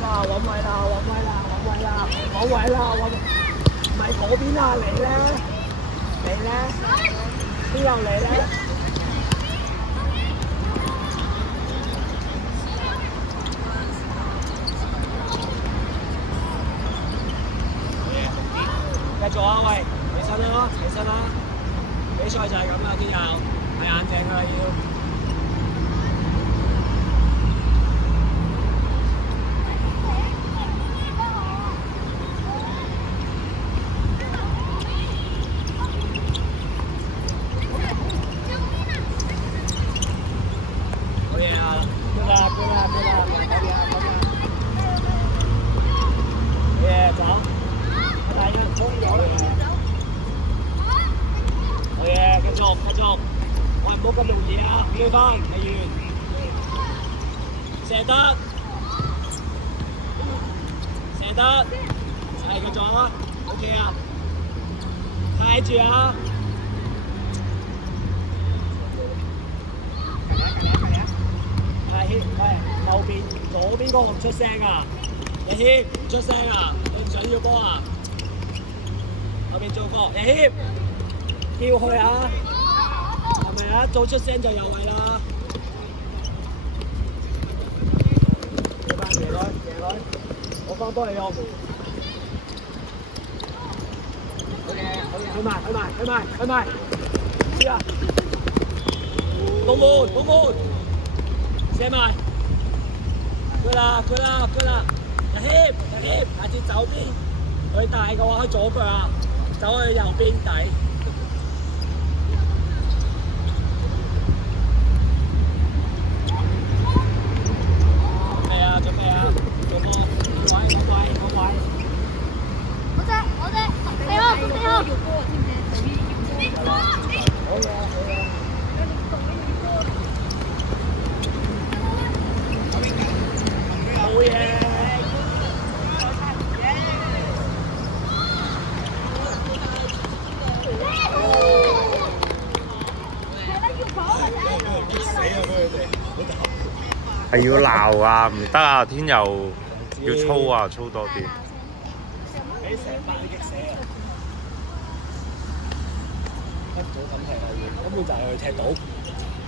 啦，揾位啦，揾位啦，揾位啦，揾位啦，揾唔係嗰邊啊，你咧，你咧，邊有你咧？繼續啊，喂，起身啦，起身啦！比賽就係咁啦，啲友係眼鏡㗎啦要。唔好咁容易啊！追翻，李源，射得，射得，係繼續啊 ！OK 啊，睇住啊！係，喂，後邊左邊嗰個唔出聲啊！李謙唔出聲啊！你唔想要波啊？後邊做過，李謙，跳去啊！係咪啊？做出聲就有位啦！俾翻爺女，我幫多你用。好嘢，去埋，知啊！龍門，射埋，佢啦！日謙，下次走邊，佢大嘅話可以左腳啊，走去右邊底。係要鬧啊，唔得啊！天佑要操啊，操多啲。俾成班激死啊！一早咁踢啊，根本就係佢踢到。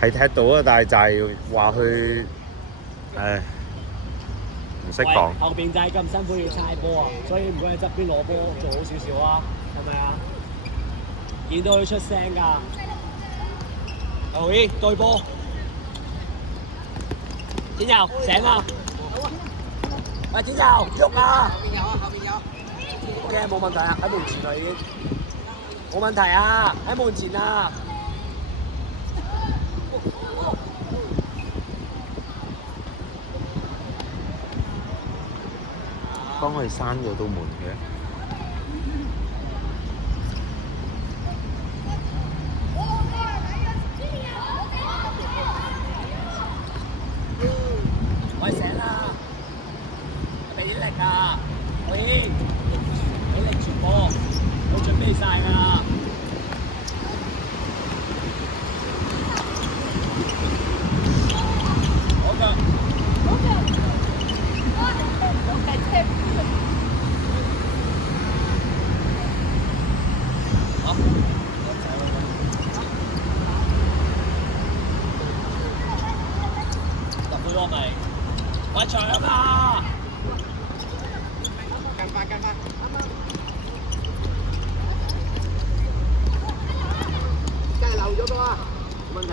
係踢到啊，但係就係話佢，唉，唔識講。後邊就係咁辛苦要猜波啊，所以唔該你側邊攞波做好少少啊，係咪啊？見到佢出聲㗎。後邊對波。天佑醒啦！喂，天佑喐啊！後邊有。OK， 冇問題啊，喺門前啦已經。冇問題啊，喺門前啊。幫佢閂咗道門嘅。喂，醒啦！俾啲力啊！我已經俾力傳波，我準備晒㗎啦。好腳，好，特別多咪？喂，長啊！跟翻，梗係漏咗個啊！問題係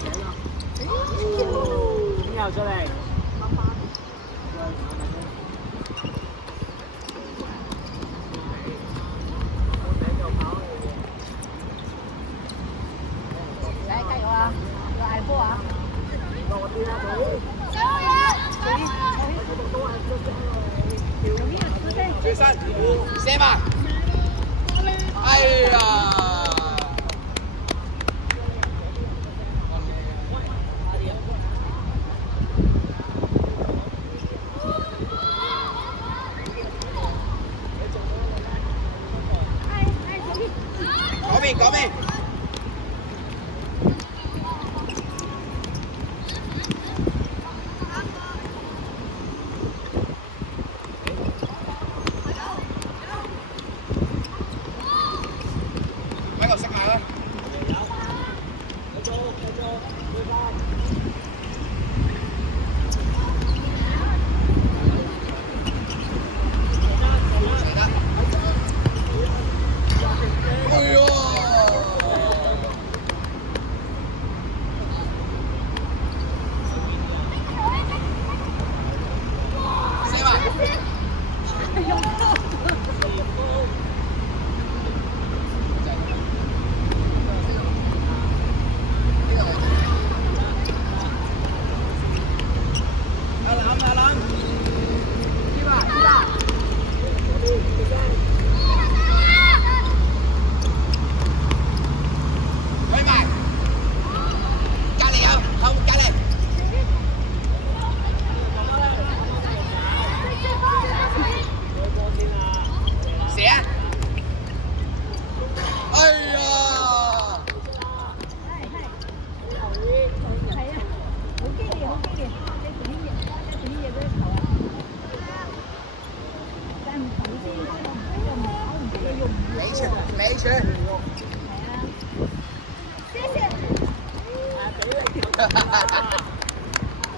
醒啦，邊又出嚟？嚟加油啊！要嗌波啊！落啲啦，最新射埋，哎呀！嗰邊。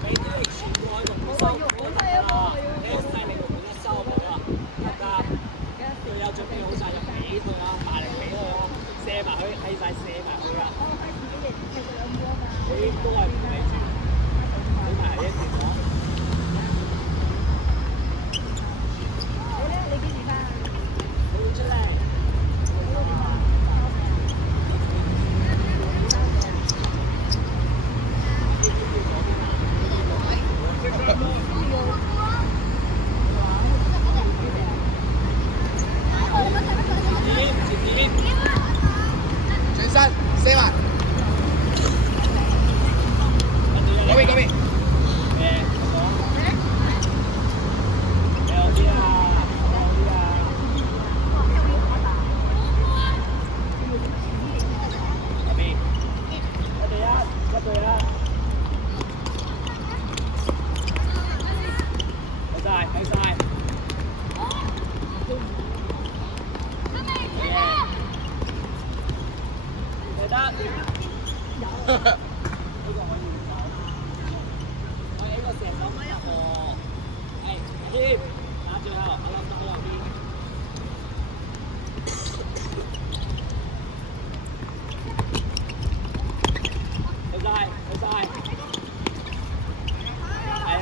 俾啲力傳過去龍門收，你一勢力龍門一收好啊，得㗎。隊友準備好晒就俾佢啦，大力俾佢啦，射埋佢，係晒射埋佢啊！你都係唔理住，俾埋一條咗。你會出嚟。轉身射埋，嗰邊嗰邊，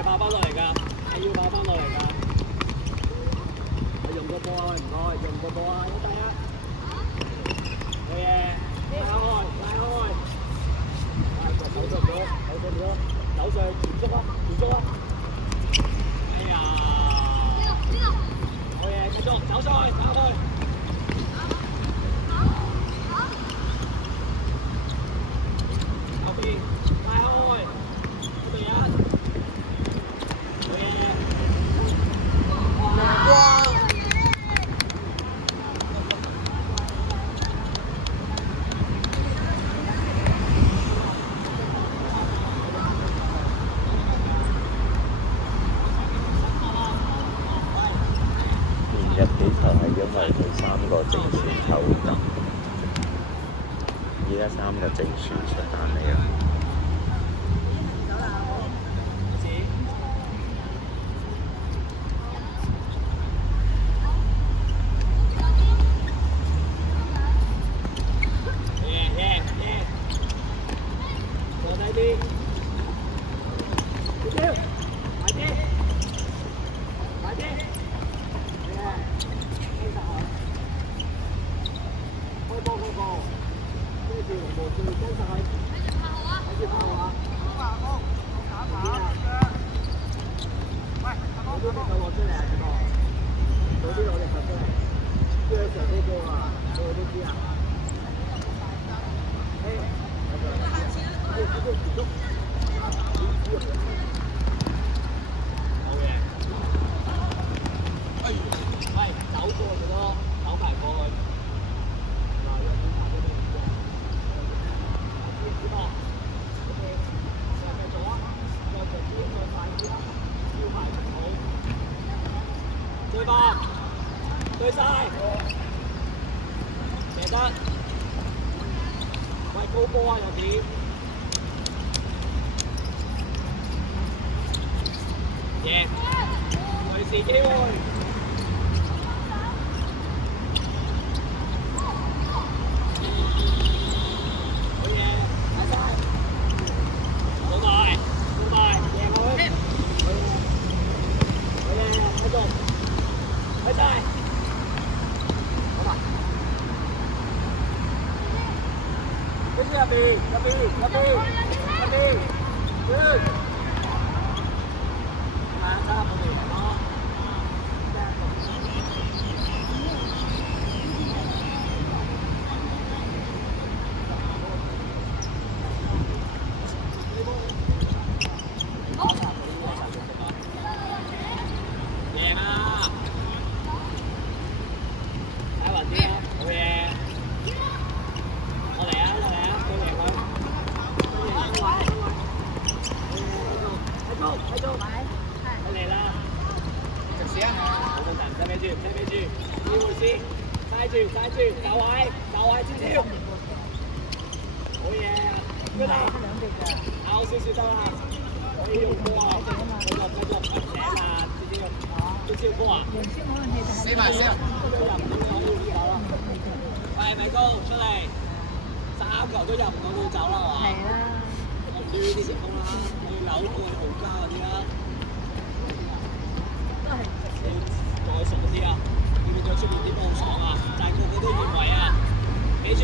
跑翻落嚟㗎，係要跑翻落嚟㗎。你用個波啊，唔該，用個波啊，第一。好嘢，拉開，拉開。手上咗，手上咗，手上全足啊，全足啊。哎呀！好嘢，繼續走上去，打佢。後邊拉開，第一。入幾球係因為佢3個正選球入，依家3個正選出單嚟啦。對吧？對晒，射得。喂，高波啊，又點？耶！隨時機會。好嘢，打晒。好埋，好埋，贏佢。好嘢，繼續。快晒！好嘛？跟住入邊，入邊，入邊，入邊，轉。係啊，差唔多咯。贏啊！打橫啲啊，好嘢！我嚟啊，我嚟啊，過嚟佢，過嚟，過嚟，繼續，繼續，你嚟啦！少少得啦，可以用波啊，繼續醒啊，少少波啊，四萬四萬，都入唔到走啦。喂，米高出嚟，3球都入唔到都走啦，係嘛？係啦。我唔中意啲前鋒啦，我要扭過去豪家嗰啲啦。你再熟啲啊！要唔要再出面啲波好爽啊？但係個個都認為啊，記住。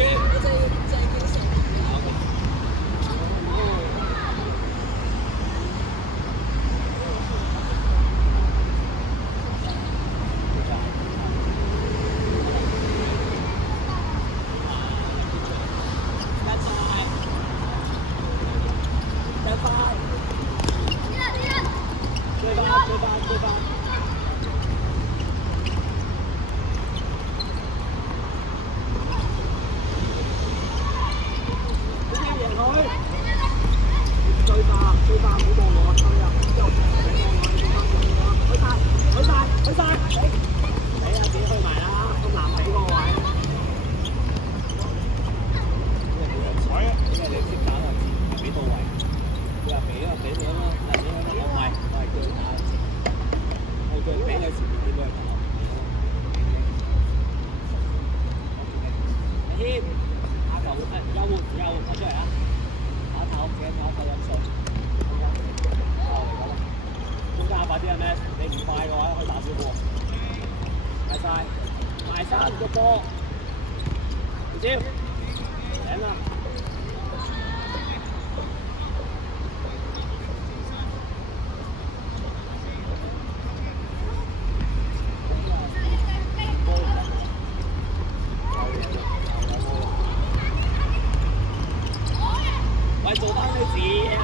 喂，做翻你自己啊！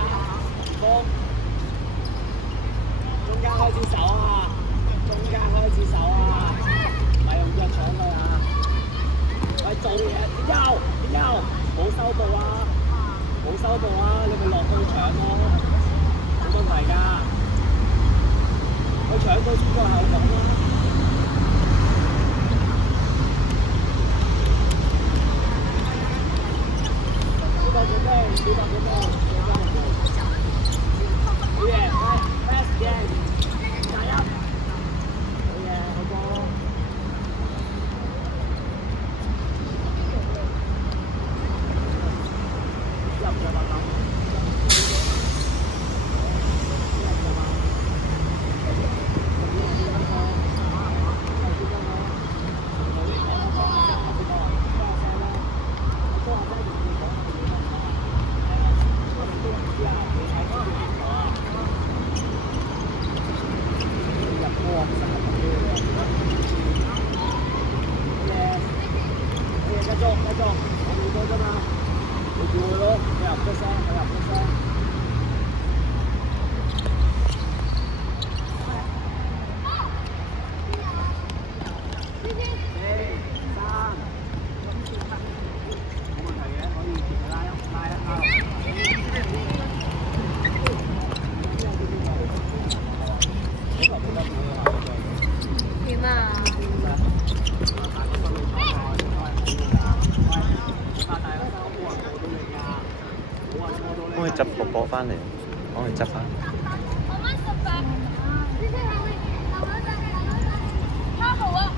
波，中間開始守啊！中間開始守啊！唔係用腳搶佢啊！喂，做嘢點休？冇收步啊！冇收步啊！你咪落去搶咯，冇問題㗎。佢搶到先再後講啦。小白準備，好嘢，喂 ，pass 嘅，加油！好嘢，好波！入咗啦咁。點啊？幫佢執個波翻嚟，幫佢執翻。他好啊！